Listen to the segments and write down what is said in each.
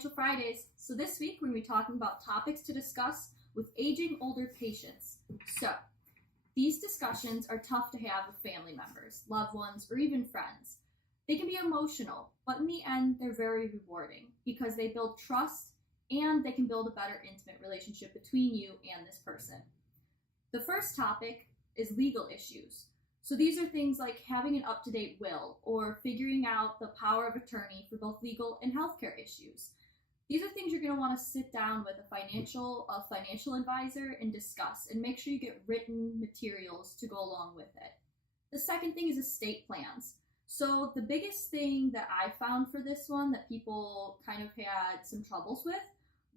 Financial Fridays. So this week we're going to be talking about topics to discuss with aging older patients. So these discussions are tough to have with family members, loved ones, or even friends. They can be emotional, but in the end they're very rewarding because they build trust and they can build a better intimate relationship between you and this person. The first topic is legal issues. So these are things like having an up-to-date will or figuring out the power of attorney for both legal and healthcare issues. These are things you're going to want to sit down with a financial advisor and discuss, and make sure you get written materials to go along with it. The second thing is estate plans. So the biggest thing that I found for this one that people kind of had some troubles with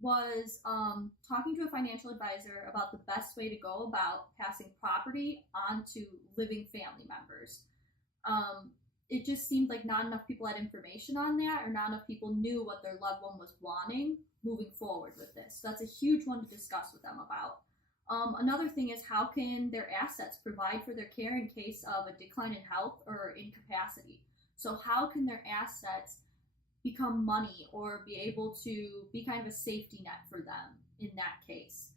was talking to a financial advisor about the best way to go about passing property onto living family members. It just seemed like not enough people had information on that, or not enough people knew what their loved one was wanting moving forward with this. So that's a huge one to discuss with them about. Another thing is, how can their assets provide for their care in case of a decline in health or incapacity? So how can their assets become money or be able to be kind of a safety net for them in that case?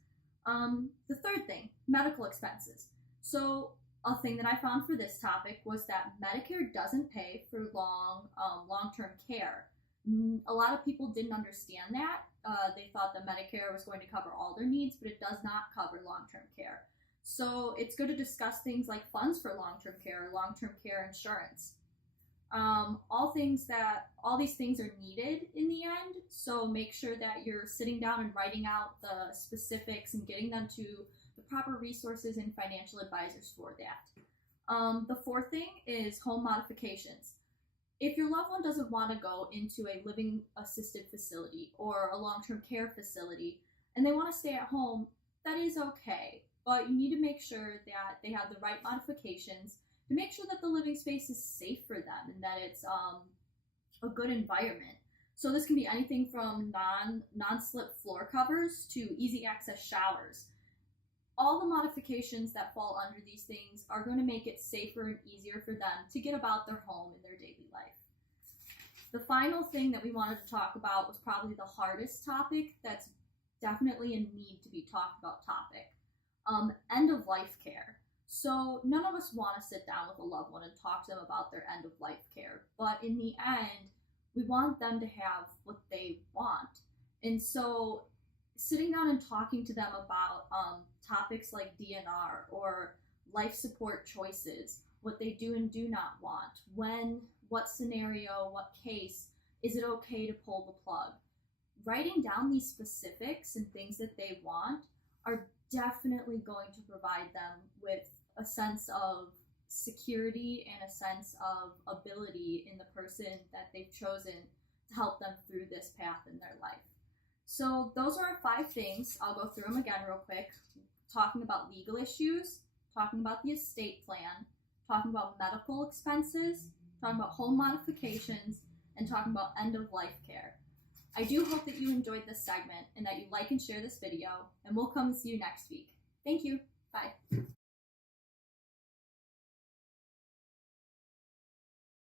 The third thing, medical expenses. So a thing that I found for this topic was that Medicare doesn't pay for long-term care. A lot of people didn't understand that. They thought that Medicare was going to cover all their needs, but it does not cover long-term care. So it's good to discuss things like funds for long-term care, long-term care insurance. All these things are needed in the end, so make sure that you're sitting down and writing out the specifics and getting them to the proper resources and financial advisors for that. The fourth thing is home modifications. If your loved one doesn't want to go into a living assisted facility or a long-term care facility and they want to stay at home, that is okay, but you need to make sure that they have the right modifications to make sure that the living space is safe for them and that it's a good environment. So this can be anything from non-slip floor covers to easy access showers. All the modifications that fall under these things are going to make it safer and easier for them to get about their home in their daily life. The final thing that we wanted to talk about was probably the hardest topic that's definitely a need to be talked about topic. End-of-life care. So none of us want to sit down with a loved one and talk to them about their end-of-life care, but in the end, we want them to have what they want. And so sitting down and talking to them about topics like DNR or life support choices, what they do and do not want, when, what scenario, what case, is it okay to pull the plug? Writing down these specifics and things that they want are definitely going to provide them with a sense of security and a sense of ability in the person that they've chosen to help them through this path in their life. So those are our 5 things. I'll go through them again real quick. Talking about legal issues, talking about the estate plan, talking about medical expenses, talking about home modifications, and talking about end-of-life care. I do hope that you enjoyed this segment and that you like and share this video, and we'll come see you next week. Thank you. Bye.